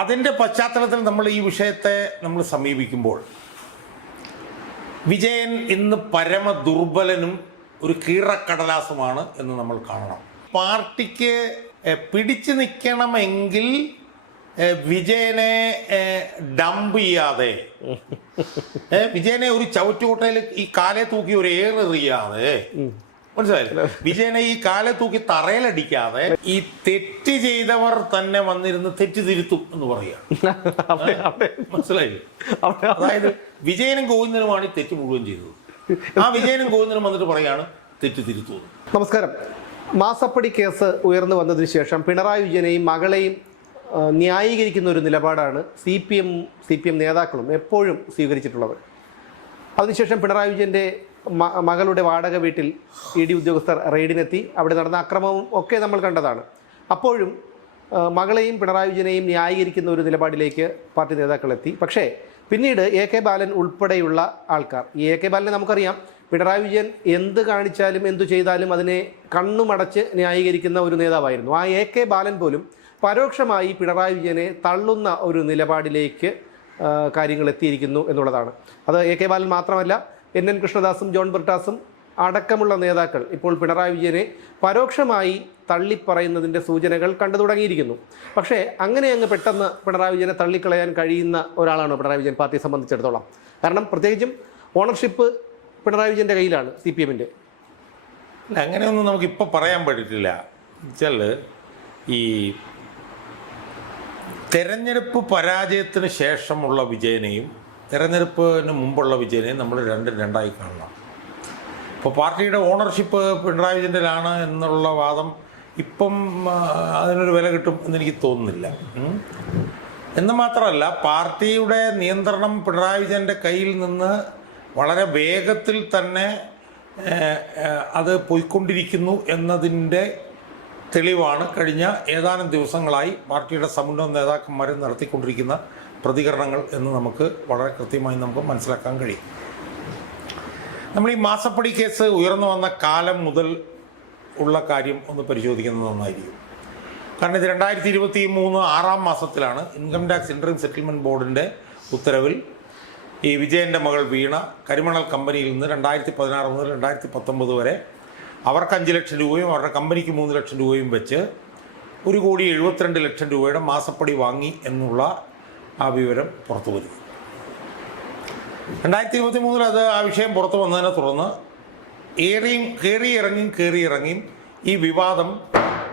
അതിൻ്റെ പശ്ചാത്തലത്തിൽ നമ്മൾ ഈ വിഷയത്തെ നമ്മൾ സമീപിക്കുമ്പോൾ വിജയൻ ഇന്ന് പരമ ദുർബലനും ഒരു കീറക്കടലാസുമാണ് എന്ന് നമ്മൾ കാണണം. പാർട്ടിക്ക് പിടിച്ചു നിൽക്കണമെങ്കിൽ വിജയനെ ഡംപ് ചെയ്യാതെ, വിജയനെ ഒരു ചവറ്റുകൊട്ടയിൽ ഈ കാലെ തൂക്കി ഒരു ഏറെറിയാതെ, മനസ്സിലായില്ല, വിജയനെ ഈ കാലെ തൂക്കി തറയിലടിക്കാതെ ഈ തെറ്റ് ചെയ്തവർ തന്നെ വന്നിരുന്ന് തെറ്റ് തിരുത്തും എന്ന് പറയുക. മനസ്സിലായില്ലേ? അതായത് വിജയനും ഗോവിന്ദനുമാണ് ഈ തെറ്റ് മുഴുവൻ ചെയ്തത്. ആ വിജയനും ഗോവിന്ദനും വന്നിട്ട് പറയാണ് തെറ്റ് തിരുത്തുന്നത്. നമസ്കാരം. മാസപ്പടി കേസ് ഉയർന്നു വന്നതിന് ശേഷം പിണറായി വിജയനെയും മകളെയും ന്യായീകരിക്കുന്ന ഒരു നിലപാടാണ് സി പി എം നേതാക്കളും എപ്പോഴും സ്വീകരിച്ചിട്ടുള്ളത്. അതിനുശേഷം പിണറായി വിജയൻ്റെ മകളുടെ വാടക വീട്ടിൽ ED ഉദ്യോഗസ്ഥർ റെയ്ഡിനെത്തി. അവിടെ നടന്ന അക്രമവും ഒക്കെ നമ്മൾ കണ്ടതാണ്. അപ്പോഴും മകളെയും പിണറായി വിജയനെയും ന്യായീകരിക്കുന്ന ഒരു നിലപാടിലേക്ക് പാർട്ടി നേതാക്കൾ എത്തി. പക്ഷേ പിന്നീട് AK ബാലൻ ഉൾപ്പെടെയുള്ള ആൾക്കാർ, ഈ AK ബാലനെ നമുക്കറിയാം, പിണറായി വിജയൻ എന്ത് കാണിച്ചാലും എന്തു ചെയ്താലും അതിനെ കണ്ണുമടച്ച് ന്യായീകരിക്കുന്ന ഒരു നേതാവായിരുന്നു. ആ AK ബാലൻ പോലും പരോക്ഷമായി പിണറായി വിജയനെ തള്ളുന്ന ഒരു നിലപാടിലേക്ക് കാര്യങ്ങൾ എത്തിയിരിക്കുന്നു എന്നുള്ളതാണ്. അത് AK ബാലൻ മാത്രമല്ല, NN കൃഷ്ണദാസും ജോൺ ബ്രിട്ടാസും അടക്കമുള്ള നേതാക്കൾ ഇപ്പോൾ പിണറായി വിജയനെ പരോക്ഷമായി തള്ളിപ്പറയുന്നതിൻ്റെ സൂചനകൾ കണ്ടു തുടങ്ങിയിരിക്കുന്നു. പക്ഷേ അങ്ങനെ അങ്ങ് പെട്ടെന്ന് പിണറായി വിജയനെ തള്ളിക്കളയാൻ കഴിയുന്ന ഒരാളാണ് പിണറായി വിജയൻ പാർട്ടിയെ സംബന്ധിച്ചിടത്തോളം. കാരണം പ്രത്യേകിച്ചും ഓണർഷിപ്പ് പിണറായി വിജയൻ്റെ കയ്യിലാണ് CPM. അങ്ങനെയൊന്നും നമുക്കിപ്പോൾ പറയാൻ പറ്റില്ല. വെച്ചാൽ ഈ തെരഞ്ഞെടുപ്പ് പരാജയത്തിന് ശേഷമുള്ള വിജയനെയും തെരഞ്ഞെടുപ്പിന് മുമ്പുള്ള വിജയനെയും നമ്മൾ രണ്ടായി കാണണം. ഇപ്പോൾ പാർട്ടിയുടെ ഓണർഷിപ്പ് പിണറായി വിജയൻ്റെലാണ് എന്നുള്ള വാദം ഇപ്പം അതിനൊരു വില കിട്ടും എന്നെനിക്ക് തോന്നുന്നില്ല. എന്ന് മാത്രമല്ല, പാർട്ടിയുടെ നിയന്ത്രണം പിണറായി വിജയൻ്റെ കയ്യിൽ നിന്ന് വളരെ വേഗത്തിൽ തന്നെ അത് പോയിക്കൊണ്ടിരിക്കുന്നു എന്നതിൻ്റെ തെളിവാണ് കഴിഞ്ഞ ഏതാനും ദിവസങ്ങളായി പാർട്ടിയുടെ സമുന്നത നേതാക്കന്മാർ നടത്തിക്കൊണ്ടിരിക്കുന്ന പ്രതികരണങ്ങൾ എന്ന് നമുക്ക് വളരെ കൃത്യമായി നമുക്ക് മനസ്സിലാക്കാൻ കഴിയും. നമ്മൾ ഈ മാസപ്പടി കേസ് ഉയർന്നു വന്ന കാലം മുതൽ ഉള്ള കാര്യം ഒന്ന് പരിശോധിക്കുന്നത് നന്നായിരിക്കും. കാരണം ഇത് 2023 6-ാം മാസത്തിലാണ് ഇൻകം ടാക്സ് ഇൻറ്ററിം സെറ്റിൽമെൻറ്റ് ബോർഡിൻ്റെ ഉത്തരവിൽ ഈ വിജയൻ്റെ മകൾ വീണ കരിമണൽ കമ്പനിയിൽ നിന്ന് 2016 മുതൽ 2019 വരെ അവർക്ക് 5 ലക്ഷം രൂപയും അവരുടെ കമ്പനിക്ക് 3 ലക്ഷം രൂപയും വെച്ച് 1,72,00,000 രൂപയുടെ മാസപ്പടി വാങ്ങി എന്നുള്ള ആ വിവരം പുറത്തു വരും. 2023 അത് ആ വിഷയം പുറത്തു വന്നതിനെ തുടർന്ന് കയറിയിറങ്ങിയും ഈ വിവാദം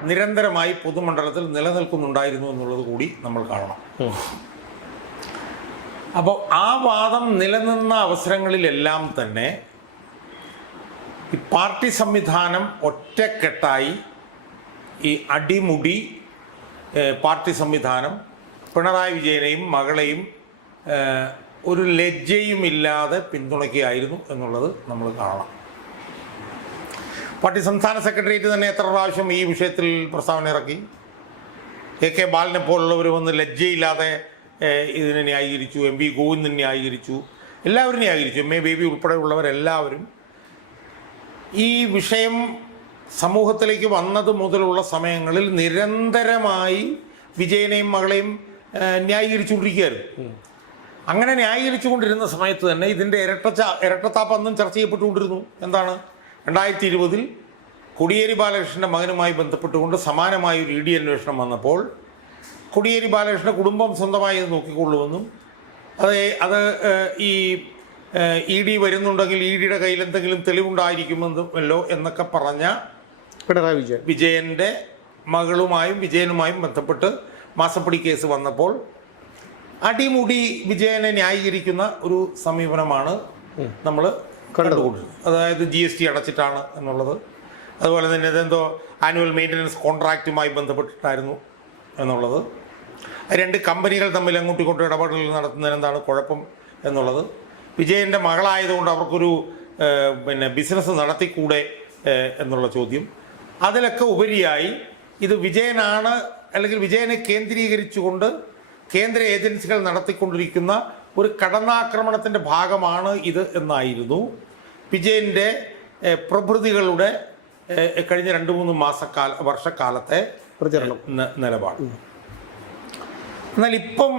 നിരന്തരമായി പൊതുമണ്ഡലത്തിൽ നിലനിൽക്കുന്നുണ്ടായിരുന്നു എന്നുള്ളത് കൂടി നമ്മൾ കാണണം. അപ്പോൾ ആ വാദം നിലനിന്ന അവസരങ്ങളിലെല്ലാം തന്നെ ഈ പാർട്ടി സംവിധാനം ഒറ്റക്കെട്ടായി ഈ അടിമുടി പാർട്ടി സംവിധാനം പിണറായി വിജയനെയും മകളെയും ഒരു ലജ്ജയുമില്ലാതെ പിന്തുണയ്ക്കുകയായിരുന്നു എന്നുള്ളത് നമ്മൾ കാണണം. പാർട്ടി സംസ്ഥാന സെക്രട്ടേറിയറ്റ് തന്നെ എത്ര പ്രാവശ്യം ഈ വിഷയത്തിൽ പ്രസ്താവന ഇറക്കി. AK ബാലനെ പോലുള്ളവർ വന്ന് ലജ്ജയില്ലാതെ ഇതിനെ ന്യായീകരിച്ചു. MV ഗോവിന്ദൻ ന്യായീകരിച്ചു. എല്ലാവരും ന്യായീകരിച്ചു. MA ബേബി ഉൾപ്പെടെയുള്ളവരെല്ലാവരും ഈ വിഷയം സമൂഹത്തിലേക്ക് വന്നത് മുതലുള്ള സമയങ്ങളിൽ നിരന്തരമായി വിജയനെയും മകളെയും ന്യായീകരിച്ചുകൊണ്ടിരിക്കുകയായിരുന്നു. അങ്ങനെ ന്യായീകരിച്ചുകൊണ്ടിരുന്ന സമയത്ത് തന്നെ ഇതിൻ്റെ ഇരട്ടത്താപ്പ് അന്നും ചർച്ച ചെയ്യപ്പെട്ടുകൊണ്ടിരുന്നു. എന്താണ്? 2020 കോടിയേരി ബാലകൃഷ്ണൻ്റെ മകനുമായി ബന്ധപ്പെട്ടുകൊണ്ട് സമാനമായ ഒരു ED അന്വേഷണം വന്നപ്പോൾ കോടിയേരി ബാലകൃഷ്ണൻ്റെ കുടുംബം സ്വന്തമായി അത് നോക്കിക്കൊള്ളുമെന്നും അത് ഈ ED വരുന്നുണ്ടെങ്കിൽ EDയുടെ കയ്യിൽ എന്തെങ്കിലും തെളിവുണ്ടായിരിക്കുമെന്നല്ലോ എന്നൊക്കെ പറഞ്ഞ പിണറായി വിജയൻ്റെ മകളുമായും വിജയനുമായും ബന്ധപ്പെട്ട് മാസപ്പടി കേസ് വന്നപ്പോൾ അടിമുടി വിജയനെ ന്യായീകരിക്കുന്ന ഒരു സമീപനമാണ് നമ്മൾ കണ്ടുകൊണ്ടിരുന്നത്. അതായത് GST അടച്ചിട്ടാണ് എന്നുള്ളത്, അതുപോലെ തന്നെ ഇതെന്തോ ആനുവൽ മെയിൻ്റനൻസ് കോൺട്രാക്റ്റുമായി ബന്ധപ്പെട്ടിട്ടായിരുന്നു എന്നുള്ളത്, 2 കമ്പനികൾ തമ്മിൽ അങ്ങോട്ടും ഇങ്ങോട്ടും ഇടപെടൽ നടത്തുന്നതിന് എന്താണ് കുഴപ്പം എന്നുള്ളത്, വിജയൻ്റെ മകളായതുകൊണ്ട് അവർക്കൊരു ബിസിനസ് നടത്തിക്കൂടെ എന്നുള്ള ചോദ്യം, അതിലൊക്കെ ഉപരിയായി ഇത് വിജയനാണ് അല്ലെങ്കിൽ വിജയനെ കേന്ദ്രീകരിച്ചുകൊണ്ട് കേന്ദ്ര ഏജൻസികൾ നടത്തിക്കൊണ്ടിരിക്കുന്ന ഒരു കടന്നാക്രമണത്തിൻ്റെ ഭാഗമാണ് ഇത് എന്നായിരുന്നു വിജയൻ്റെ പ്രഭൃതികളുടെ കഴിഞ്ഞ 2-3 വർഷക്കാലത്തെ നിലപാട്. എന്നാൽ ഇപ്പം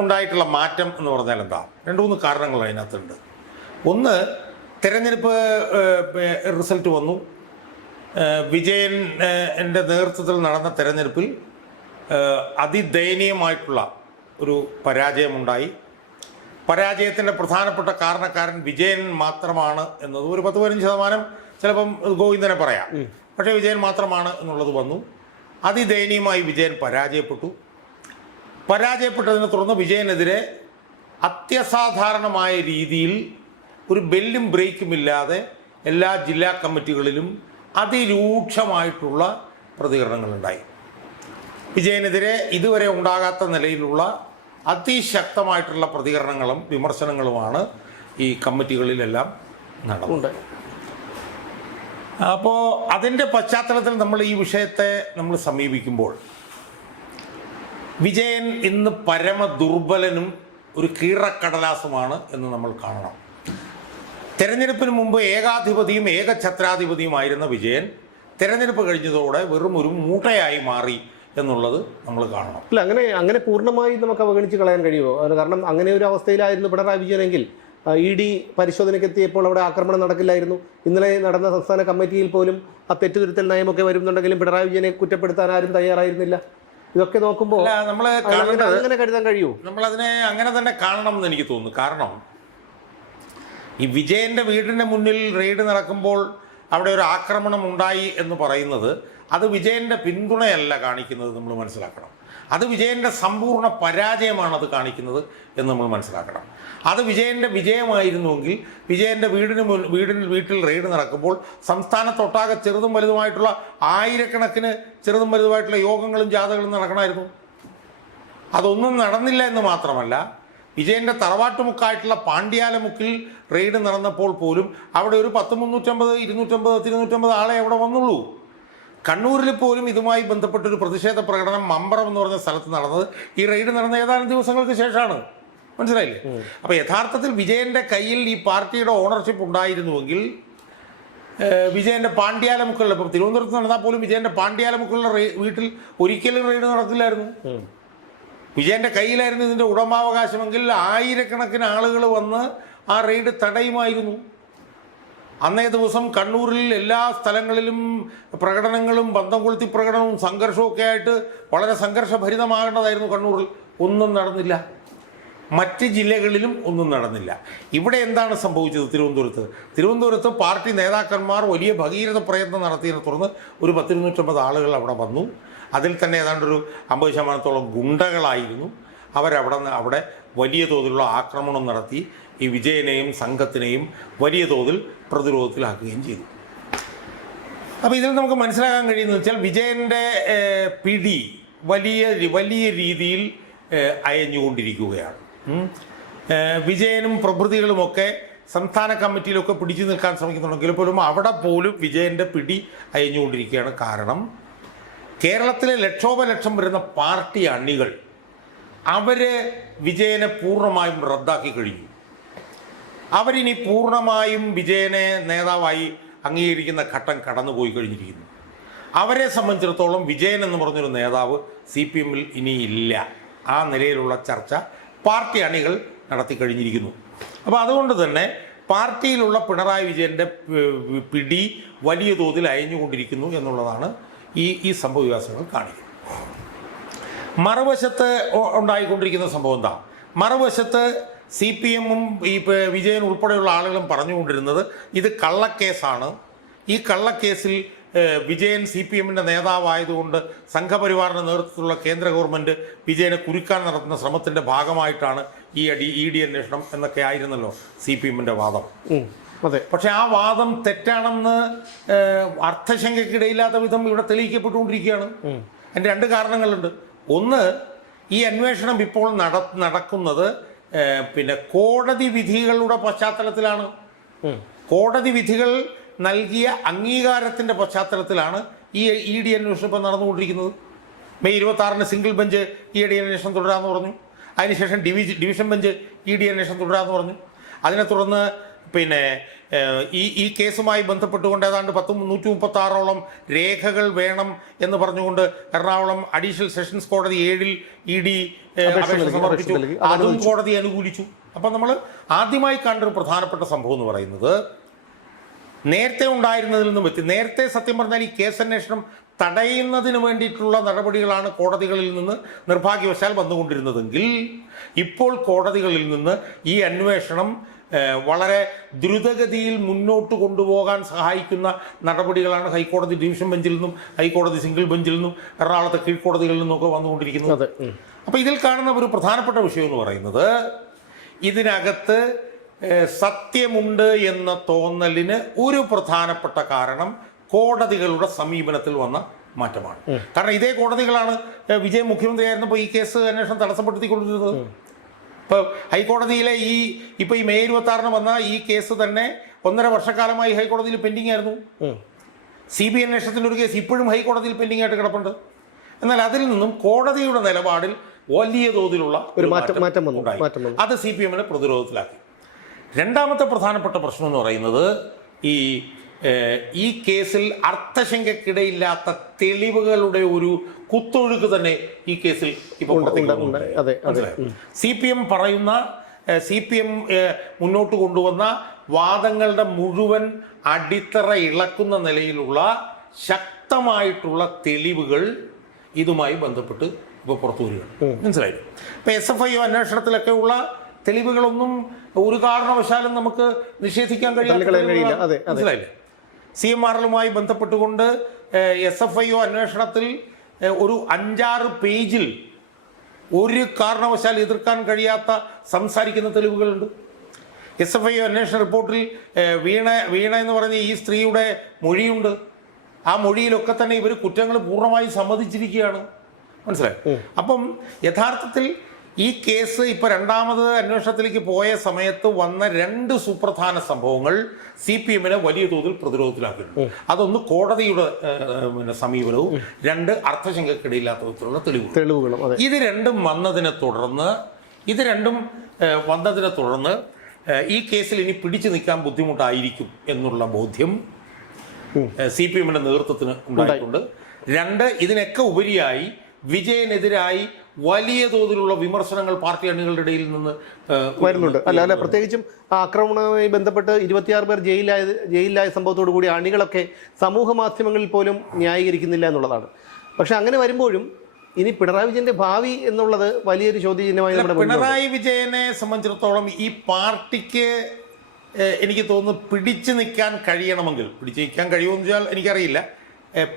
ഉണ്ടായിട്ടുള്ള മാറ്റം എന്ന് പറഞ്ഞാൽ എന്താ? 2-3 കാരണങ്ങൾ അതിനകത്തുണ്ട്. ഒന്ന്, തെരഞ്ഞെടുപ്പ് റിസൾട്ട് വന്നു. വിജയൻ്റെ നേതൃത്വത്തിൽ നടന്ന തെരഞ്ഞെടുപ്പിൽ അതിദയനീയമായിട്ടുള്ള ഒരു പരാജയമുണ്ടായി. പരാജയത്തിൻ്റെ പ്രധാനപ്പെട്ട കാരണക്കാരൻ വിജയൻ മാത്രമാണ് എന്നത് ഒരു 10-15% ചിലപ്പം ഗോവിന്ദനെ പറയാം. പക്ഷേ വിജയൻ മാത്രമാണ് എന്നുള്ളത് വന്നു. അതിദയനീയമായി വിജയൻ പരാജയപ്പെട്ടതിനെ തുടർന്ന് വിജയനെതിരെ അത്യസാധാരണമായ രീതിയിൽ ഒരു ബെല്ലും ബ്രേക്കും ഇല്ലാതെ എല്ലാ ജില്ലാ കമ്മിറ്റികളിലും അതിരൂക്ഷമായിട്ടുള്ള പ്രതികരണങ്ങളുണ്ടായി. വിജയനെതിരെ ഇതുവരെ ഉണ്ടാകാത്ത നിലയിലുള്ള അതിശക്തമായിട്ടുള്ള പ്രതികരണങ്ങളും വിമർശനങ്ങളുമാണ് ഈ കമ്മിറ്റികളിലെല്ലാം നടന്നത്. അപ്പോൾ അതിൻ്റെ പശ്ചാത്തലത്തിൽ നമ്മൾ ഈ വിഷയത്തെ നമ്മൾ സമീപിക്കുമ്പോൾ വിജയൻ ഇന്ന് പരമ ദുർബലനും ഒരു കീറക്കടലാസുമാണ് എന്ന് നമ്മൾ കാണണം. തെരഞ്ഞെടുപ്പിന് മുമ്പ് ഏകാധിപതിയും ഏകഛത്രാധിപതിയുമായിരുന്ന വിജയൻ തെരഞ്ഞെടുപ്പ് കഴിഞ്ഞതോടെ വെറും ഒരു മൂട്ടയായി മാറി എന്നുള്ളത് നമ്മൾ കാണണം. അല്ല, അങ്ങനെ പൂർണ്ണമായി നമുക്ക് അവഗണിച്ച് കളയാൻ കഴിയുമോ? കാരണം അങ്ങനെ ഒരു അവസ്ഥയിലായിരുന്നു പിണറായി വിജയനെങ്കിൽ ED പരിശോധനയ്ക്ക് എത്തിയപ്പോൾ അവിടെ ആക്രമണം നടക്കില്ലായിരുന്നു. ഇന്നലെ നടന്ന സംസ്ഥാന കമ്മിറ്റിയിൽ പോലും ആ തെറ്റുതിരുത്തൽ നയമൊക്കെ വരുന്നുണ്ടെങ്കിലും പിണറായി വിജയനെ കുറ്റപ്പെടുത്താൻ ആരും തയ്യാറായിരുന്നില്ല. ഇതൊക്കെ നോക്കുമ്പോൾ അങ്ങനെ കരുതാൻ കഴിയുമോ? നമ്മളതിനെ അങ്ങനെ തന്നെ കാണണം എന്ന് എനിക്ക് തോന്നുന്നു. കാരണം ഈ വിജയൻ്റെ വീടിൻ്റെ മുന്നിൽ റെയ്ഡ് നടക്കുമ്പോൾ അവിടെ ഒരു ആക്രമണം ഉണ്ടായി എന്ന് പറയുന്നത് അത് വിജയൻ്റെ പിന്തുണയല്ല കാണിക്കുന്നത്, നമ്മൾ മനസ്സിലാക്കണം. അത് വിജയൻ്റെ സമ്പൂർണ്ണ പരാജയമാണ് അത് കാണിക്കുന്നത് എന്ന് നമ്മൾ മനസ്സിലാക്കണം. അത് വിജയൻ്റെ വിജയമായിരുന്നുവെങ്കിൽ വിജയൻ്റെ വീട്ടിൽ റെയ്ഡ് നടക്കുമ്പോൾ സംസ്ഥാനത്തൊട്ടാകെ ചെറുതും വലുതുമായിട്ടുള്ള ആയിരക്കണക്കിന് ചെറുതും വലുതുമായിട്ടുള്ള യോഗങ്ങളും ജാഥകളും നടക്കണമായിരുന്നു. അതൊന്നും നടന്നില്ല എന്ന് മാത്രമല്ല, വിജയൻ്റെ തറവാട്ടുമുക്കായിട്ടുള്ള പാണ്ഡ്യാലമുക്കിൽ റെയ്ഡ് നടന്നപ്പോൾ പോലും അവിടെ ഒരു 350, 250 ആളെ അവിടെ വന്നുള്ളൂ. കണ്ണൂരിൽ പോലും ഇതുമായി ബന്ധപ്പെട്ടൊരു പ്രതിഷേധ പ്രകടനം മമ്പറം എന്ന് പറഞ്ഞ സ്ഥലത്ത് നടന്നത് ഈ റെയ്ഡ് നടന്ന ഏതാനും ദിവസങ്ങൾക്ക് ശേഷമാണ്. മനസ്സിലായില്ലേ? അപ്പോൾ യഥാർത്ഥത്തിൽ വിജയൻ്റെ കയ്യിൽ ഈ പാർട്ടിയുടെ ഓണർഷിപ്പ് ഉണ്ടായിരുന്നുവെങ്കിൽ വിജയൻ്റെ പാണ്ഡ്യാലമുക്കുള്ള, ഇപ്പം തിരുവനന്തപുരത്ത് നടന്നാൽ പോലും വിജയൻ്റെ പാണ്ഡ്യാലമുക്കുള്ള വീട്ടിൽ ഒരിക്കലും റെയ്ഡ് നടക്കില്ലായിരുന്നു. വിജയൻ്റെ കയ്യിലായിരുന്നു ഇതിൻ്റെ ഉടമാവകാശമെങ്കിൽ ആയിരക്കണക്കിന് ആളുകൾ വന്ന് ആ റെയ്ഡ് തടയുമായിരുന്നു. അന്നേ ദിവസം കണ്ണൂരിൽ എല്ലാ സ്ഥലങ്ങളിലും പ്രകടനങ്ങളും ബന്ധം കൊളുത്തി പ്രകടനവും സംഘർഷവും ഒക്കെ ആയിട്ട് വളരെ സംഘർഷഭരിതമാകേണ്ടതായിരുന്നു. കണ്ണൂരിൽ ഒന്നും നടന്നില്ല. മറ്റ് ജില്ലകളിലും ഒന്നും നടന്നില്ല. ഇവിടെ എന്താണ് സംഭവിച്ചത്? തിരുവനന്തപുരത്ത് പാർട്ടി നേതാക്കന്മാർ വലിയ ഭഗീരഥ പ്രയത്നം നടത്തിയതിനെ തുടർന്ന് ഒരു 250 ആളുകൾ അവിടെ വന്നു. അതിൽ തന്നെ ഏതാണ്ടൊരു 50% ഗുണ്ടകളായിരുന്നു. അവിടെ വലിയ തോതിലുള്ള ആക്രമണം നടത്തി ഈ വിജയനെയും സംഘത്തിനെയും വലിയ തോതിൽ പ്രതിരോധത്തിലാക്കുകയും ചെയ്തു. അപ്പോൾ ഇതിൽ നമുക്ക് മനസ്സിലാക്കാൻ കഴിയുന്നത് വെച്ചാൽ വിജയൻ്റെ പിടി വലിയ രീതിയിൽ അയഞ്ഞുകൊണ്ടിരിക്കുകയാണ്. വിജയനും പ്രഭൃതികളുമൊക്കെ സംസ്ഥാന കമ്മിറ്റിയിലൊക്കെ പിടിച്ചു നിൽക്കാൻ ശ്രമിക്കുന്നുണ്ടെങ്കിൽ പോലും അവിടെ പോലും വിജയൻ്റെ പിടി അയഞ്ഞുകൊണ്ടിരിക്കുകയാണ്. കാരണം കേരളത്തിലെ ലക്ഷോപലക്ഷം വരുന്ന പാർട്ടി അണികൾ അവർ വിജയനെ പൂർണ്ണമായും റദ്ദാക്കി കഴിഞ്ഞു. അവരിനി പൂർണ്ണമായും വിജയനെ നേതാവായി അംഗീകരിക്കുന്ന ഘട്ടം കടന്നുപോയി കഴിഞ്ഞിരിക്കുന്നു. അവരെ സംബന്ധിച്ചിടത്തോളം വിജയൻ എന്ന് പറഞ്ഞൊരു നേതാവ് CPM-ൽ ഇനിയില്ല. ആ നിലയിലുള്ള ചർച്ച പാർട്ടി അണികൾ നടത്തി കഴിഞ്ഞിരിക്കുന്നു. അപ്പോൾ അതുകൊണ്ട് തന്നെ പാർട്ടിയിലുള്ള പിണറായി വിജയൻ്റെ പിടി വലിയ തോതിൽ അയഞ്ഞുകൊണ്ടിരിക്കുന്നു എന്നുള്ളതാണ് ഈ സംഭവവികാസങ്ങൾ കാണിക്കുന്നത്. മറുവശത്ത് ഉണ്ടായിക്കൊണ്ടിരിക്കുന്ന സംഭവം എന്താ? മറുവശത്ത് CPM-ഉം ഈ വിജയൻ ഉൾപ്പെടെയുള്ള ആളുകളും പറഞ്ഞുകൊണ്ടിരുന്നത് ഇത് കള്ളക്കേസാണ്. ഈ കള്ളക്കേസിൽ വിജയൻ CPM-ൻ്റെ നേതാവായതുകൊണ്ട് സംഘപരിവാറിൻ്റെ നേതൃത്വത്തിലുള്ള കേന്ദ്ര ഗവൺമെൻറ് വിജയനെ കുരുക്കാൻ നടത്തുന്ന ശ്രമത്തിൻ്റെ ഭാഗമായിട്ടാണ് ഈ ED അന്വേഷണം എന്നൊക്കെ ആയിരുന്നല്ലോ CPM-ൻ്റെ വാദം. അതെ. പക്ഷെ ആ വാദം തെറ്റാണെന്ന് അർത്ഥശങ്കയ്ക്കിടയില്ലാത്ത വിധം ഇവിടെ തെളിയിക്കപ്പെട്ടുകൊണ്ടിരിക്കുകയാണ്. അതിൻ്റെ 2 കാരണങ്ങളുണ്ട്. ഒന്ന്, ഈ അന്വേഷണം ഇപ്പോൾ നടക്കുന്നത് കോടതി വിധികളുടെ പശ്ചാത്തലത്തിലാണ്. കോടതി വിധികൾ നൽകിയ അംഗീകാരത്തിൻ്റെ പശ്ചാത്തലത്തിലാണ് ഈ ED അന്വേഷണം ഇപ്പോൾ നടന്നുകൊണ്ടിരിക്കുന്നത്. മെയ് 26-ന് സിംഗിൾ ബെഞ്ച് ED അന്വേഷണം തുടരാമെന്ന് പറഞ്ഞു. അതിനുശേഷം ഡിവിഷൻ ബെഞ്ച് ED അന്വേഷണം തുടരാമെന്ന് പറഞ്ഞു. അതിനെ തുടർന്ന് പിന്നെ ഈ കേസുമായി ബന്ധപ്പെട്ടുകൊണ്ട് ഏതാണ്ട് 136ഓളം രേഖകൾ വേണം എന്ന് പറഞ്ഞുകൊണ്ട് എറണാകുളം അഡീഷണൽ സെഷൻസ് കോടതി 7-ൽ ED അപേക്ഷ സമർപ്പിച്ചു. അതും കോടതി അനുകൂലിച്ചു. അപ്പം നമ്മൾ ആദ്യമായി കണ്ടൊരു പ്രധാനപ്പെട്ട സംഭവം എന്ന് പറയുന്നത് നേരത്തെ ഉണ്ടായിരുന്നതിൽ നിന്നും നേരത്തെ സത്യം പറഞ്ഞാൽ ഈ കേസന്വേഷണം തടയുന്നതിന് വേണ്ടിയിട്ടുള്ള നടപടികളാണ് കോടതികളിൽ നിന്ന് നിർഭാഗ്യവശാൽ വന്നുകൊണ്ടിരുന്നതെങ്കിൽ ഇപ്പോൾ കോടതികളിൽ നിന്ന് ഈ അന്വേഷണം വളരെ ദ്രുതഗതിയിൽ മുന്നോട്ട് കൊണ്ടുപോകാൻ സഹായിക്കുന്ന നടപടികളാണ് ഹൈക്കോടതി ഡിവിഷൻ ബെഞ്ചിൽ നിന്നും ഹൈക്കോടതി സിംഗിൾ ബെഞ്ചിൽ നിന്നും എറണാകുളത്തെ കീഴ്ക്കോടതികളിൽ നിന്നൊക്കെ വന്നുകൊണ്ടിരിക്കുന്നത്. അപ്പോൾ ഇതിൽ കാണുന്ന ഒരു പ്രധാനപ്പെട്ട വിഷയം എന്ന് പറയുന്നത് ഇതിനകത്ത് സത്യമുണ്ട് എന്ന തോന്നലിന് ഒരു പ്രധാനപ്പെട്ട കാരണം കോടതികളുടെ സമീപനത്തിൽ വന്ന മാറ്റമാണ്. കാരണം ഇതേ കോടതികളാണ് വിജയ് മുഖ്യമന്ത്രിയായിരുന്നപ്പോൾ ഈ കേസ് അന്വേഷണം തടസ്സപ്പെടുത്തിക്കൊണ്ടിരുന്നത്. ഇപ്പോൾ ഹൈക്കോടതിയിലെ ഇപ്പോൾ ഈ മെയ് 26-ന് വന്ന ഈ കേസ് തന്നെ 1.5 വർഷക്കാലമായി ഹൈക്കോടതിയിൽ പെൻഡിങ് ആയിരുന്നു. CBI അന്വേഷണത്തിൻ്റെ ഒരു കേസ് ഇപ്പോഴും ഹൈക്കോടതിയിൽ പെൻഡിങ് ആയിട്ട് കിടപ്പുണ്ട്. എന്നാൽ അതിൽ നിന്നും കോടതിയുടെ നിലപാടിൽ വലിയ തോതിലുള്ള ഒരു മാറ്റം ഉണ്ടായി. അത് CPM-നെ പ്രതിരോധത്തിലാക്കി. രണ്ടാമത്തെ പ്രധാനപ്പെട്ട പ്രശ്നം എന്ന് പറയുന്നത് ഈ കേസിൽ അർത്ഥശങ്കയ്ക്കിടയില്ലാത്ത തെളിവുകളുടെ ഒരു കുത്തൊഴുക്ക് തന്നെ ഈ കേസിൽ ഇപ്പോൾ CPM മുന്നോട്ട് കൊണ്ടുവന്ന വാദങ്ങളുടെ മുഴുവൻ അടിത്തറ ഇളക്കുന്ന നിലയിലുള്ള ശക്തമായിട്ടുള്ള തെളിവുകൾ ഇതുമായി ബന്ധപ്പെട്ട് ഇപ്പോൾ പുറത്തു വരികയാണ്. മനസ്സിലായി? ഇപ്പം SFIO അന്വേഷണത്തിലൊക്കെ ഉള്ള തെളിവുകളൊന്നും ഒരു കാരണവശാലും നമുക്ക് നിഷേധിക്കാൻ കഴിയില്ല. മനസ്സിലായില്ലേ? CMRL-മായി ബന്ധപ്പെട്ടുകൊണ്ട് SFIO അന്വേഷണത്തിൽ ഒരു 5-6 പേജിൽ ഒരു കാരണവശാൽ എതിർക്കാൻ കഴിയാത്ത സംസാരിക്കുന്ന തെളിവുകളുണ്ട്. SFIO അന്വേഷണ റിപ്പോർട്ടിൽ വീണ എന്ന് പറഞ്ഞ ഈ സ്ത്രീയുടെ മൊഴിയുണ്ട്. ആ മൊഴിയിലൊക്കെ തന്നെ ഇവർ കുറ്റങ്ങൾ പൂർണ്ണമായി സമ്മതിച്ചിരിക്കുകയാണ്. മനസ്സിലായി? അപ്പം യഥാർത്ഥത്തിൽ ഈ കേസ് ഇപ്പോൾ രണ്ടാമത് അന്വേഷണത്തിലേക്ക് പോയ സമയത്ത് വന്ന 2 സുപ്രധാന സംഭവങ്ങൾ CPM-നെ വലിയ തോതിൽ പ്രതിരോധത്തിലാക്കിയിട്ടുണ്ട്. അതൊന്ന് കോടതിയുടെ സമീപനവും 2 അർത്ഥശങ്കയ്ക്കിടയില്ലാത്ത വിധത്തിലുള്ള തെളിവുകളും. ഇത് രണ്ടും വന്നതിനെ തുടർന്ന് ഈ കേസിൽ ഇനി പിടിച്ചു നിൽക്കാൻ ബുദ്ധിമുട്ടായിരിക്കും എന്നുള്ള ബോധ്യം CPM-ന്റെ നേതൃത്വത്തിന് ഉണ്ടായിട്ടുണ്ട്. 2, ഇതിനൊക്കെ ഉപരിയായി വിജയനെതിരായി വലിയ തോതിലുള്ള വിമർശനങ്ങൾ പാർട്ടി അണികളുടെ ഇടയിൽ നിന്ന് വരുന്നുണ്ട്. അല്ല പ്രത്യേകിച്ചും ആക്രമണവുമായി ബന്ധപ്പെട്ട് 26 പേർ ജയിലിലായ സംഭവത്തോടു കൂടി അണികളൊക്കെ സമൂഹ മാധ്യമങ്ങളിൽ പോലും ന്യായീകരിക്കുന്നില്ല എന്നുള്ളതാണ്. പക്ഷെ അങ്ങനെ വരുമ്പോഴും ഇനി പിണറായി വിജയന്റെ ഭാവി എന്നുള്ളത് വലിയൊരു ചോദ്യചിഹ്നമായി നമ്മുടെ പിണറായി വിജയനെ സംബന്ധിച്ചിടത്തോളം ഈ പാർട്ടിക്ക് എനിക്ക് തോന്നുന്നു പിടിച്ചു നിൽക്കാൻ കഴിയണമെങ്കിൽ, പിടിച്ചു നിൽക്കാൻ കഴിയുമെന്ന് വെച്ചാൽ എനിക്കറിയില്ല,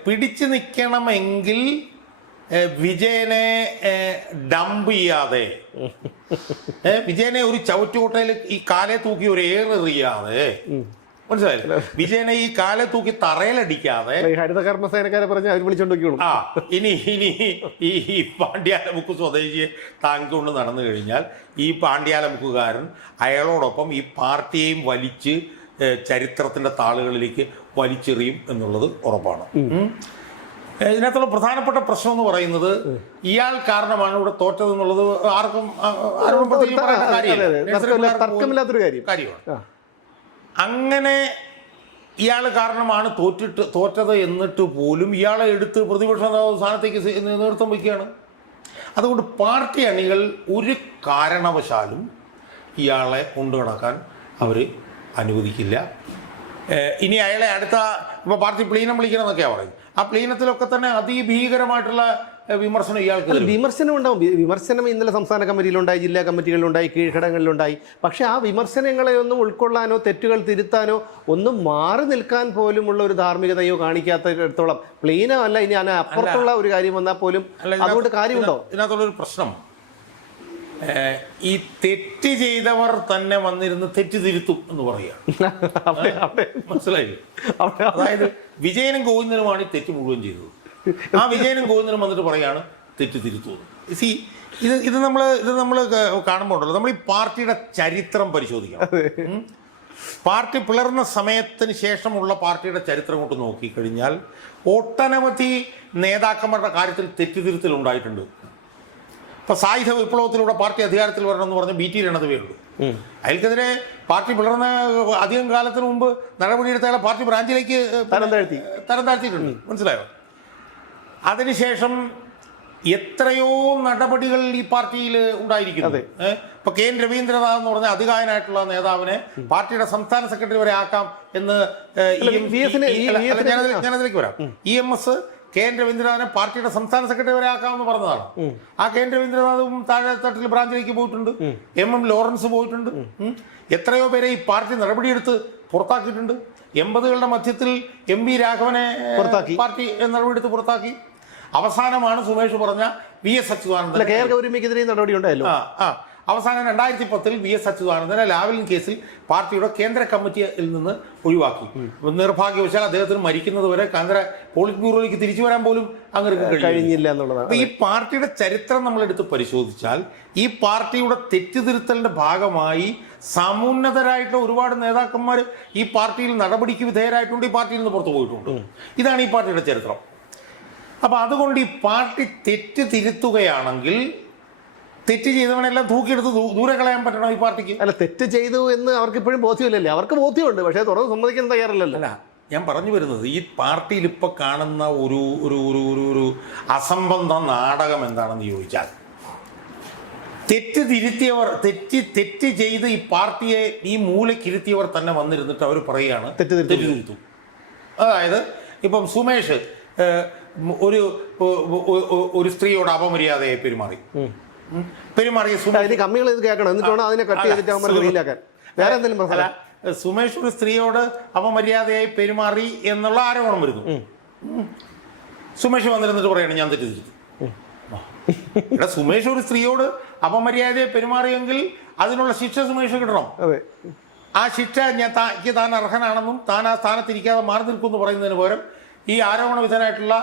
പിടിച്ചു നിൽക്കണമെങ്കിൽ വിജയനെ ഡംപ് ചെയ്യാതെ, വിജയനെ ഒരു ചവറ്റുകൊട്ടയിൽ ഈ കാലെ തൂക്കി ഒരു ഏറെറിയാതെ, മനസ്സിലായില്ലേ, വിജയനെ ഈ കാലെ തൂക്കി തറയിലടിക്കാതെ ഹരിത കർമ്മസേനക്കാരെ പറഞ്ഞ് അവർ വിളിച്ചോണ്ടിരിക്കുള്ളൂ. ഇനി ഈ പാണ്ഡ്യാലമുക്ക് സ്വദേശിയെ താങ്ങിക്കൊണ്ട് നടന്നു കഴിഞ്ഞാൽ ഈ പാണ്ഡ്യാലമുക്കുകാരൻ അയാളോടൊപ്പം ഈ പാർട്ടിയെയും വലിച്ച് ചരിത്രത്തിന്റെ താളുകളിലേക്ക് വലിച്ചെറിയും എന്നുള്ളത് ഉറപ്പാണ്. ഇതിനകത്തുള്ള പ്രധാനപ്പെട്ട പ്രശ്നം എന്ന് പറയുന്നത് ഇയാൾ കാരണമാണ് ഇവിടെ തോറ്റതെന്നുള്ളത് ആരോടും തർക്കമില്ലാത്തൊരു കാര്യമാണ്. അങ്ങനെ ഇയാൾ കാരണമാണ് തോറ്റത് എന്നിട്ട് പോലും ഇയാളെ എടുത്ത് പ്രതിപക്ഷ സ്ഥാനത്തേക്ക് നേതൃത്വം വയ്ക്കുകയാണ്. അതുകൊണ്ട് പാർട്ടി അണികൾ ഒരു കാരണവശാലും ഇയാളെ കൊണ്ടുനടക്കാൻ അവർ അനുവദിക്കില്ല. ഇനി അയാളെ ഇപ്പോൾ പാർട്ടി പ്ലീനം വിളിക്കണമെന്നൊക്കെയാണ് പറയുന്നത്. ആ പ്ലീനത്തിലൊക്കെ തന്നെ അതിഭീകരമായിട്ടുള്ള വിമർശനം ഇയാൾക്ക് വിമർശനം ഉണ്ടാവും. വിമർശനം ഇന്നലെ സംസ്ഥാന കമ്മിറ്റിയിലുണ്ടായി, ജില്ലാ കമ്മിറ്റികളിലുണ്ടായി, കീഴ്ഘടകങ്ങളിലുണ്ടായി. പക്ഷെ ആ വിമർശനങ്ങളെ ഒന്നും ഉൾക്കൊള്ളാനോ തെറ്റുകൾ തിരുത്താനോ ഒന്നും മാറി നിൽക്കാൻ പോലുമുള്ള ഒരു ധാർമ്മികതയോ കാണിക്കാത്തിടത്തോളം പ്ലീനമല്ല, ഇനി അപ്പുറത്തുള്ള ഒരു കാര്യം വന്നാൽ പോലും അതുകൊണ്ട് കാര്യമുണ്ടോ? ഇതിനകത്തുള്ളൊരു പ്രശ്നം ഈ തെറ്റ് ചെയ്തവർ തന്നെ വന്നിരുന്ന് തെറ്റ് തിരുത്തും എന്ന് പറയുക. മനസ്സിലായില്ലേ? അതായത് വിജയനും ഗോവിന്ദനുമാണ് ഈ തെറ്റ് മുഴുവൻ ചെയ്തത്. ആ വിജയനും ഗോവിന്ദനും വന്നിട്ട് പറയാണ് തെറ്റ് തിരുത്തുന്നത്. ഇത് നമ്മൾ കാണുമ്പോൾ ഉണ്ടല്ലോ, നമ്മൾ ഈ പാർട്ടിയുടെ ചരിത്രം പരിശോധിക്കണം. പാർട്ടി പിളർന്ന സമയത്തിന് ശേഷമുള്ള പാർട്ടിയുടെ ചരിത്രം കൊണ്ട് നോക്കിക്കഴിഞ്ഞാൽ ഒട്ടനവധി നേതാക്കന്മാരുടെ കാര്യത്തിൽ തെറ്റുതിരുത്തൽ ഉണ്ടായിട്ടുണ്ട്. ഇപ്പോൾ സായുധ വിപ്ലവത്തിലൂടെ പാർട്ടി അധികാരത്തിൽ വരണമെന്ന് പറഞ്ഞ് BT രണതുവേ ഉള്ളൂ. അയാൾക്കെതിരെ പാർട്ടി പിളർന്ന അധികം കാലത്തിന് മുമ്പ് നടപടിയെടുത്ത പാർട്ടി ബ്രാഞ്ചിലേക്ക് തരം താഴ്ത്തിയിട്ടുണ്ട്. മനസ്സിലായോ? അതിനുശേഷം എത്രയോ നടപടികൾ ഈ പാർട്ടിയിൽ ഉണ്ടായിരിക്കുന്നു. ഇപ്പൊ കെ എൻ രവീന്ദ്രനാഥ് എന്ന് പറഞ്ഞ അധികായനായിട്ടുള്ള നേതാവിനെ പാർട്ടിയുടെ സംസ്ഥാന സെക്രട്ടറി വരെ ആക്കാം എന്ന് ഞാനതിലേക്ക് വരാം. EMS കെ എൻ രവീന്ദ്രനാഥിനെ പാർട്ടിയുടെ സംസ്ഥാന സെക്രട്ടറി വരെ ആക്കാമെന്ന് പറഞ്ഞതാണ്. ആ കെ എൻ രവീന്ദ്രനാഥും താഴെത്തട്ടിൽ ബ്രാഞ്ചിലേക്ക് പോയിട്ടുണ്ട്. MM ലോറൻസ് പോയിട്ടുണ്ട്. എത്രയോ പേരെ ഈ പാർട്ടി നടപടിയെടുത്ത് പുറത്താക്കിയിട്ടുണ്ട്. 80കളുടെ മധ്യത്തിൽ MB രാഘവനെ പാർട്ടി നടപടിയെടുത്ത് പുറത്താക്കി. അവസാനമാണ് സുമേഷ് പറഞ്ഞ VS അച്യുതാനന്ദൻ നടപടി ഉണ്ടായല്ലോ. അവസാനം 2010 VS അച്യുതാനന്ദനെ ലാവലിൻ കേസിൽ പാർട്ടിയുടെ കേന്ദ്ര കമ്മിറ്റിയിൽ നിന്ന് ഒഴിവാക്കി. നിർഭാഗ്യവശാൽ അദ്ദേഹത്തിന് മരിക്കുന്നത് വരെ കേന്ദ്ര പോളിറ്റ് ബ്യൂറോയിലേക്ക് തിരിച്ചു വരാൻ പോലും അങ്ങനെ കഴിഞ്ഞില്ല എന്നുള്ളതാണ്. ഈ പാർട്ടിയുടെ ചരിത്രം നമ്മളെടുത്ത് പരിശോധിച്ചാൽ ഈ പാർട്ടിയുടെ തെറ്റുതിരുത്തലിന്റെ ഭാഗമായി സമുന്നതരായിട്ടുള്ള ഒരുപാട് നേതാക്കന്മാർ ഈ പാർട്ടിയിൽ നടപടിക്ക് വിധേയരായിട്ടുണ്ട്, ഈ പാർട്ടിയിൽ നിന്ന് പുറത്തു പോയിട്ടുണ്ട്. ഇതാണ് ഈ പാർട്ടിയുടെ ചരിത്രം. അപ്പം അതുകൊണ്ട് ഈ പാർട്ടി തെറ്റ് തിരുത്തുകയാണെങ്കിൽ തെറ്റ് ചെയ്തവനെല്ലാം തൂക്കിയെടുത്ത് ദൂരെ കളയാൻ പറ്റണം ഈ പാർട്ടിക്ക്. അല്ല, തെറ്റ് ചെയ്തു എന്ന് അവർക്ക് ഇപ്പോഴും ബോധ്യമില്ലല്ലേ? അവർക്ക് ബോധ്യമുണ്ട്, പക്ഷേ തുറന്ന് സമ്മതിക്കാൻ തയ്യാറല്ലല്ലോ. അല്ല, ഞാൻ പറഞ്ഞു വരുന്നത് ഈ പാർട്ടിയിൽ ഇപ്പോൾ കാണുന്ന ഒരു ഒരു ഒരു ഒരു ഒരു അസംബന്ധ നാടകം എന്താണെന്ന് ചോദിച്ചാൽ, തെറ്റ് തിരുത്തിയവർ തെറ്റ് ചെയ്ത് ഈ പാർട്ടിയെ ഈ മൂലക്കിരുത്തിയവർ തന്നെ വന്നിരുന്നിട്ട് അവർ പറയുകയാണ് തെറ്റ് തിരുത്തും. അതായത് ഇപ്പം സുമേഷ് ഒരു സ്ത്രീയോട് അപമര്യാദയായി പെരുമാറി കമ്മികൾ ഇത് കേൾക്കണം, എന്നിട്ടാണ് അതിനെ കട്ട് ചെയ്തിട്ട് വേറെ എന്തെങ്കിലും പ്രശ്നം. സുമേഷ് ഒരു സ്ത്രീയോട് അപമര്യാദയായി പെരുമാറി എന്നുള്ള ആരോപണം വരുന്നു. സുമേഷ് വന്നിരുന്നിട്ട് പറയണം ഞാൻ തെറ്റ് തിരുത്തും. ഇവിടെ സുമേഷ് ഒരു സ്ത്രീയോട് അപമര്യാദയെ പെരുമാറിയെങ്കിൽ അതിനുള്ള ശിക്ഷ സുമേഷ് കിട്ടണം. ആ ശിക്ഷ താൻ അർഹനാണെന്നും താൻ ആ സ്ഥാനത്തിരിക്കാതെ മാറി നിൽക്കുമെന്ന് പറയുന്നതിന് പകരം ഈ ആരോപണ വിധേയനായിട്ടുള്ള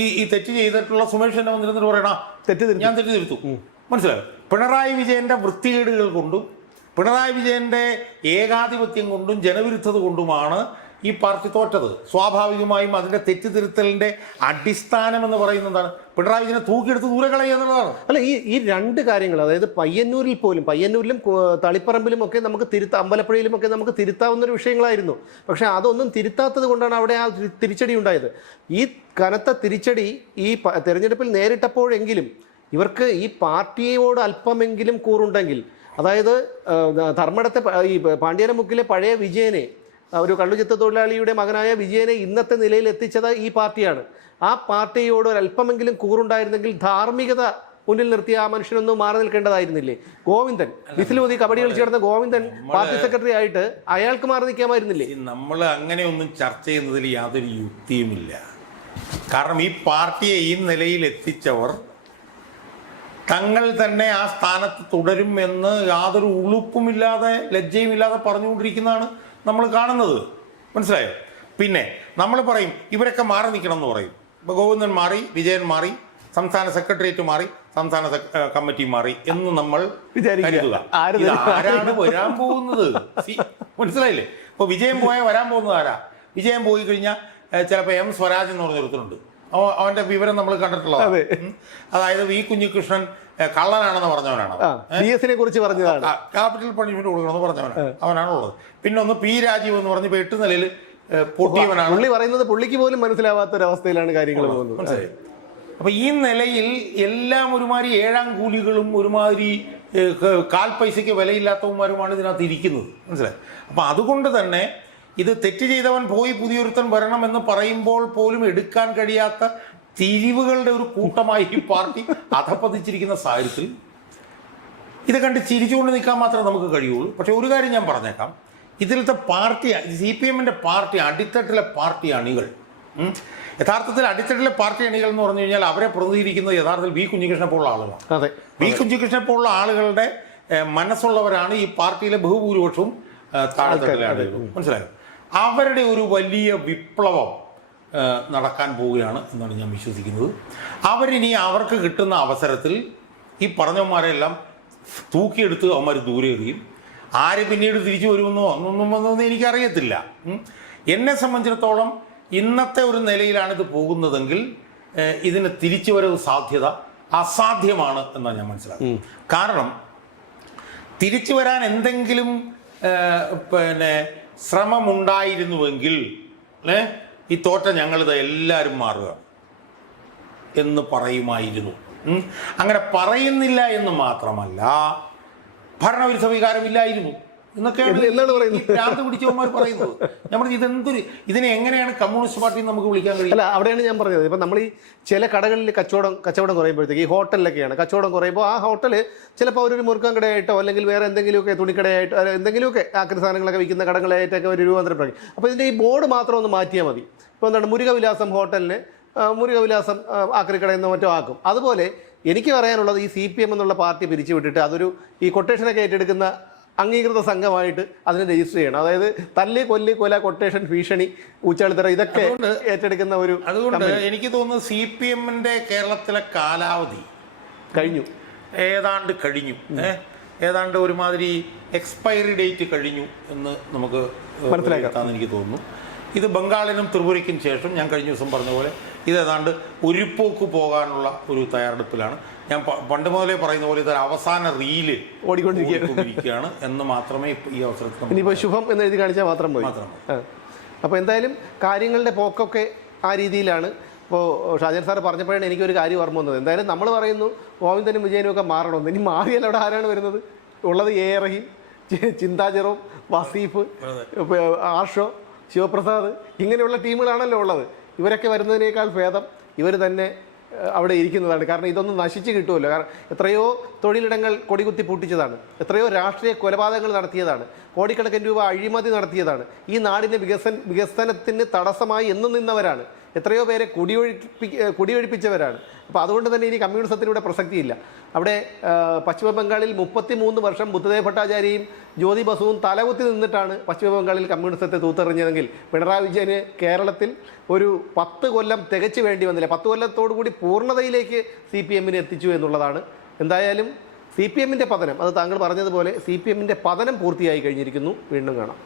ഈ തെറ്റ് ചെയ്തിട്ടുള്ള സുമേഷ് തന്നെ വന്നിരുന്നിട്ട് പറയണം ഞാൻ തെറ്റ് തിരുത്തും. മനസ്സിലായോ? പിണറായി വിജയന്റെ വൃത്തികേടുകൾ കൊണ്ടും പിണറായി വിജയന്റെ ഏകാധിപത്യം കൊണ്ടും ജനവിരുദ്ധത കൊണ്ടുമാണ് ഈ പാർട്ടി തോറ്റത്. സ്വാഭാവികമായും അതിന്റെ തെറ്റ് തിരുത്തലിന്റെ അടിസ്ഥാനം എന്ന് പറയുന്നത് എന്താണ്? പിണറായി വിജയനെ തൂക്കിയെടുത്ത് ദൂരെ കളയുക എന്നുള്ളതാണ്. അല്ല, ഈ രണ്ട് കാര്യങ്ങൾ, അതായത് പയ്യന്നൂരിലും തളിപ്പറമ്പിലും ഒക്കെ നമുക്ക് അമ്പലപ്പുഴയിലും ഒക്കെ നമുക്ക് തിരുത്താവുന്ന വിഷയങ്ങളായിരുന്നു. പക്ഷെ അതൊന്നും തിരുത്താത്തത് കൊണ്ടാണ് അവിടെ ആ തിരിച്ചടി ഉണ്ടായത്. ഈ കനത്ത തിരിച്ചടി ഈ തെരഞ്ഞെടുപ്പിൽ നേരിട്ടപ്പോഴെങ്കിലും ഇവർക്ക് ഈ പാർട്ടിയോട് അല്പമെങ്കിലും കൂറുണ്ടെങ്കിൽ, അതായത് ധർമ്മടത്തെ ഈ പാണ്ഡ്യാനമുക്കിലെ പഴയ വിജയനെ, ഒരു കള്ളുചിത്ത തൊഴിലാളിയുടെ മകനായ വിജയനെ ഇന്നത്തെ നിലയിൽ എത്തിച്ചത് ഈ പാർട്ടിയാണ്. ആ പാർട്ടിയോട് ഒരല്പമെങ്കിലും കൂറുണ്ടായിരുന്നെങ്കിൽ ധാർമ്മികത മുന്നിൽ നിർത്തി ആ മനുഷ്യനൊന്നും മാറി നിൽക്കേണ്ടതായിരുന്നില്ലേ? ഗോവിന്ദൻ വിസിലുമതി കബഡി കളിച്ചു കിടന്ന ഗോവിന്ദൻ പാർട്ടി സെക്രട്ടറി ആയിട്ട് അയാൾക്ക് മാറി നിൽക്കാമായിരുന്നില്ലേ? നമ്മൾ അങ്ങനെയൊന്നും ചർച്ച ചെയ്യുന്നതിൽ യാതൊരു യുക്തിയുമില്ല. കാരണം ഈ പാർട്ടിയെ ഈ നിലയിൽ എത്തിച്ചവർ തങ്ങൾ തന്നെ ആ സ്ഥാനത്ത് തുടരും എന്ന് യാതൊരു ഉളുപ്പുമില്ലാതെ ലജ്ജയുമില്ലാതെ പറഞ്ഞുകൊണ്ടിരിക്കുന്നതാണ് നമ്മൾ കാണുന്നത്. മനസ്സിലായോ? പിന്നെ നമ്മൾ പറയും ഇവരൊക്കെ മാറി നിൽക്കണം എന്ന് പറയും. ഇപ്പോൾ ഗോവിന്ദൻ മാറി, വിജയൻ മാറി, സംസ്ഥാന സെക്രട്ടേറിയറ്റ് മാറി, സംസ്ഥാന കമ്മിറ്റി മാറി എന്ന് നമ്മൾ കരുതുക. ആരാണ് വരാൻ പോകുന്നത്? മനസ്സിലായില്ലേ? ഇപ്പോൾ വിജയൻ പോയാൽ വരാൻ പോകുന്നത് ആരാ? വിജയൻ പോയി കഴിഞ്ഞാൽ ചിലപ്പോൾ M സ്വരാജ് എന്ന് പറഞ്ഞൊരുത്തരുണ്ട്. അവന്റെ വിവരം നമ്മൾ കണ്ടിട്ടുള്ളതാണ്. അതായത് V കുഞ്ഞികൃഷ്ണൻ കള്ളനാണെന്ന് പറഞ്ഞവനാണ്. കുറിച്ച് പറഞ്ഞതാണ്. ക്യാപിറ്റൽ പണിഷ്മെന്റ് കൊടുക്കണമെന്ന് പറഞ്ഞവനാണ്, അവനാണുള്ളത്. പിന്നെ ഒന്ന് P രാജീവ് എന്ന് പറഞ്ഞ് 8 നിലയിൽ പൊട്ടിയവനാണ്. പുള്ളി പറയുന്നത് പുള്ളിക്ക് പോലും മനസ്സിലാവാത്തൊരവസ്ഥയിലാണ് കാര്യങ്ങൾ പോകുന്നത്. മനസ്സിലായി? അപ്പൊ ഈ നിലയിൽ എല്ലാം ഒരുമാതിരി ഏഴാം കൂലികളും ഒരുമാതിരി കാൽ പൈസയ്ക്ക് വിലയില്ലാത്തവന്മാരുമാണ് ഇതിനകത്ത് ഇരിക്കുന്നത്. മനസ്സിലായി? അപ്പൊ അതുകൊണ്ട് തന്നെ ഇത് തെറ്റ് ചെയ്തവൻ പോയി പുതിയൊരുത്തൻ വരണം എന്ന് പറയുമ്പോൾ പോലും എടുക്കാൻ കഴിയാത്ത തിരിവുകളുടെ ഒരു കൂട്ടമായി ഈ പാർട്ടി അധപ്പതിച്ചിരിക്കുന്ന സാഹചര്യത്തിൽ ഇത് കണ്ട് ചിരിച്ചുകൊണ്ട് നിൽക്കാൻ മാത്രമേ നമുക്ക് കഴിയുള്ളൂ. പക്ഷെ ഒരു കാര്യം ഞാൻ പറഞ്ഞേക്കാം, ഇതിലത്തെ പാർട്ടി CPM-ന്റെ പാർട്ടി അടിത്തട്ടിലെ പാർട്ടി അണികൾ, യഥാർത്ഥത്തിൽ അടിത്തട്ടിലെ പാർട്ടി അണികൾ എന്ന് പറഞ്ഞു കഴിഞ്ഞാൽ അവരെ പ്രതിനിധീകരിക്കുന്നത് യഥാർത്ഥത്തിൽ V കുഞ്ഞികൃഷ്ണനെ പോലുള്ള ആളുകളാണ്. V കുഞ്ഞികൃഷ്ണനെ പോലുള്ള ആളുകളുടെ മനസ്സുള്ളവരാണ് ഈ പാർട്ടിയിലെ ബഹുഭൂരിപക്ഷവും താഴെത്തട്ടിലെ ആളുകളും. മനസ്സിലായോ? അവരുടെ ഒരു വലിയ വിപ്ലവം നടക്കാൻ പോവുകയാണ് എന്നാണ് ഞാൻ വിശ്വസിക്കുന്നത്. അവരിനി അവർക്ക് കിട്ടുന്ന അവസരത്തിൽ ഈ പറഞ്ഞവന്മാരെല്ലാം തൂക്കിയെടുത്ത് അവന്മാർ ദൂരെ എറിയും. ആര് പിന്നീട് തിരിച്ചു വരുമെന്നോ ഒന്നും എനിക്കറിയത്തില്ല. എന്നെ സംബന്ധിച്ചിടത്തോളം ഇന്നത്തെ ഒരു നിലയിലാണ് ഇത് പോകുന്നതെങ്കിൽ ഇതിന് തിരിച്ചു വരവ് സാധ്യത അസാധ്യമാണ് എന്നാണ് ഞാൻ മനസ്സിലാക്കുന്നത്. കാരണം തിരിച്ചു വരാൻ എന്തെങ്കിലും പിന്നെ ശ്രമമുണ്ടായിരുന്നുവെങ്കിൽ ഈ തോറ്റ ഞങ്ങളിത് എല്ലാവരും മാറുക എന്ന് പറയുമായിരുന്നു. അങ്ങനെ പറയുന്നില്ല എന്ന് മാത്രമല്ല, ഭരണവിരുദ്ധ വികാരമില്ലായിരുന്നു എന്നൊക്കെയാണ് ഭ്രാന്ത് പിടിച്ചവന്മാർ പറയുന്നത്. ഞാൻ പറഞ്ഞു ഇതെന്തൊരു, ഇതിനെ എങ്ങനെയാണ് കമ്മ്യൂണിസ്റ്റ് പാർട്ടി നമുക്ക് വിളിക്കാൻ കഴിയും? അല്ല, അവിടെയാണ് ഞാൻ പറഞ്ഞത്. ഇപ്പം നമ്മൾ ഈ ചില കടകളിൽ കച്ചവടം കുറയുമ്പോഴത്തേക്ക്, ഈ ഹോട്ടലിലൊക്കെയാണ് കച്ചവടം കുറയുമ്പോൾ ആ ഹോട്ടൽ ചിലപ്പോൾ അവരൊരു മുറുക്കാൻ കടയായിട്ടോ അല്ലെങ്കിൽ വേറെ എന്തെങ്കിലുമൊക്കെ തുണിക്കടയായിട്ടോ എന്തെങ്കിലുമൊക്കെ ആക്രി സാധനങ്ങളൊക്കെ വിൽക്കുന്ന കടകളായിട്ടൊക്കെ ഒരു രൂപാന്തരം. അപ്പോൾ ഇതിൻ്റെ ഈ ബോർഡ് മാത്രം ഒന്ന് മാറ്റിയാൽ മതി. ഇപ്പോൾ എന്താണ്, മുരുകവിലാസം ഹോട്ടലിന് മുരുകവിലാസം ആക്രിക്കടയെന്നോ മറ്റോ ആക്കും. അതുപോലെ എനിക്ക് പറയാനുള്ളത്, ഈ CPM എന്നുള്ള പാർട്ടി പിരിച്ചുവിട്ടിട്ട് അതൊരു ഈ കൊട്ടേഷനൊക്കെ ഏറ്റെടുക്കുന്ന അംഗീകൃത സംഘമായിട്ട് അതിനെ രജിസ്റ്റർ ചെയ്യണം. അതായത് തല്ലി കൊല കൊട്ടേഷൻ ഭീഷണി ഊച്ചാളിത്തറ ഇതൊക്കെ ഏറ്റെടുക്കുന്ന ഒരു. അതുകൊണ്ട് എനിക്ക് തോന്നുന്നു CPM-ന്റെ കേരളത്തിലെ കാലാവധി ഏതാണ്ട് കഴിഞ്ഞു. ഏതാണ്ട് ഒരുമാതിരി എക്സ്പയറി ഡേറ്റ് കഴിഞ്ഞു എന്ന് നമുക്ക് മനസ്സിലാക്കാമെന്ന് എനിക്ക് തോന്നുന്നു. ഇത് ബംഗാളിനും ത്രിപുരയ്ക്കും ശേഷം ഞാൻ കഴിഞ്ഞ ദിവസം പറഞ്ഞ പോലെ ഇതേതാണ്ട് ഒരു പോക്ക് പോകാനുള്ള ഒരു തയ്യാറെടുപ്പിലാണ്. ഞാൻ പണ്ട് മുതലേ പറയുന്ന പോലെ ഇതൊരു അവസാന റീല് ഓടിക്കൊണ്ടിരിക്കുകയാണ് എന്ന് മാത്രമേ ഈ അവസരത്തിൽ ഇനിയിപ്പോൾ ശുഭം എന്ന് എഴുതി കാണിച്ചാൽ മാത്രം മതി. അപ്പോൾ എന്തായാലും കാര്യങ്ങളുടെ പോക്കൊക്കെ ആ രീതിയിലാണ്. ഇപ്പോൾ ഷാജൻ സാർ പറഞ്ഞപ്പോഴാണ് എനിക്കൊരു കാര്യം ഓർമ്മ വന്നത്. എന്തായാലും നമ്മൾ പറയുന്നു ഗോവിന്ദനും വിജയനും ഒക്കെ മാറണമെന്ന്. ഇനി മാറിയാൽ അവിടെ ആരാണ് വരുന്നത്? ഉള്ളത് A. റഹീം, ചിന്താ ജെറോം, വസീഫ്, ആഷോ, ശിവപ്രസാദ്, ഇങ്ങനെയുള്ള ടീമുകളാണല്ലോ ഉള്ളത്. ഇവരൊക്കെ വരുന്നതിനേക്കാൾ ഭേദം ഇവർ തന്നെ അവിടെ ഇരിക്കുന്നതാണ്. കാരണം ഇതൊന്നും നശിച്ച് കിട്ടുമല്ലോ. കാരണം എത്രയോ തൊഴിലിടങ്ങൾ കൊടികുത്തി പൂട്ടിച്ചതാണ്, എത്രയോ രാഷ്ട്രീയ കൊലപാതകങ്ങൾ നടത്തിയതാണ്, കോടിക്കണക്കിന് രൂപ അഴിമതി നടത്തിയതാണ്, ഈ നാടിൻ്റെ വികസനത്തിന് തടസ്സമായി എന്നും നിന്നവരാണ്, എത്രയോ പേരെ കുടിയൊഴിപ്പിച്ചവരാണ്. അപ്പോൾ അതുകൊണ്ട് തന്നെ ഇനി കമ്മ്യൂണിസത്തിലൂടെ പ്രസക്തിയില്ല. അവിടെ പശ്ചിമ ബംഗാളിൽ 33 വർഷം ബുദ്ധദേവ് ഭട്ടാചാര്യയും ജ്യോതി ബസുവും തലകുത്തി നിന്നിട്ടാണ് പശ്ചിമ ബംഗാളിൽ കമ്മ്യൂണിസത്തെ തൂത്തെറിഞ്ഞതെങ്കിൽ പിണറായി വിജയന് കേരളത്തിൽ ഒരു 10 കൊല്ലം തികച്ചു വേണ്ടി വന്നില്ല. 10 കൊല്ലത്തോടു കൂടി പൂർണ്ണതയിലേക്ക് CPM-നെ എത്തിച്ചു എന്നുള്ളതാണ്. എന്തായാലും CPM-ന്റെ പതനം, അത് താങ്കൾ പറഞ്ഞതുപോലെ CPM-ന്റെ പതനം പൂർത്തിയായി കഴിഞ്ഞിരിക്കുന്നു. വീണ്ടും കാണാം.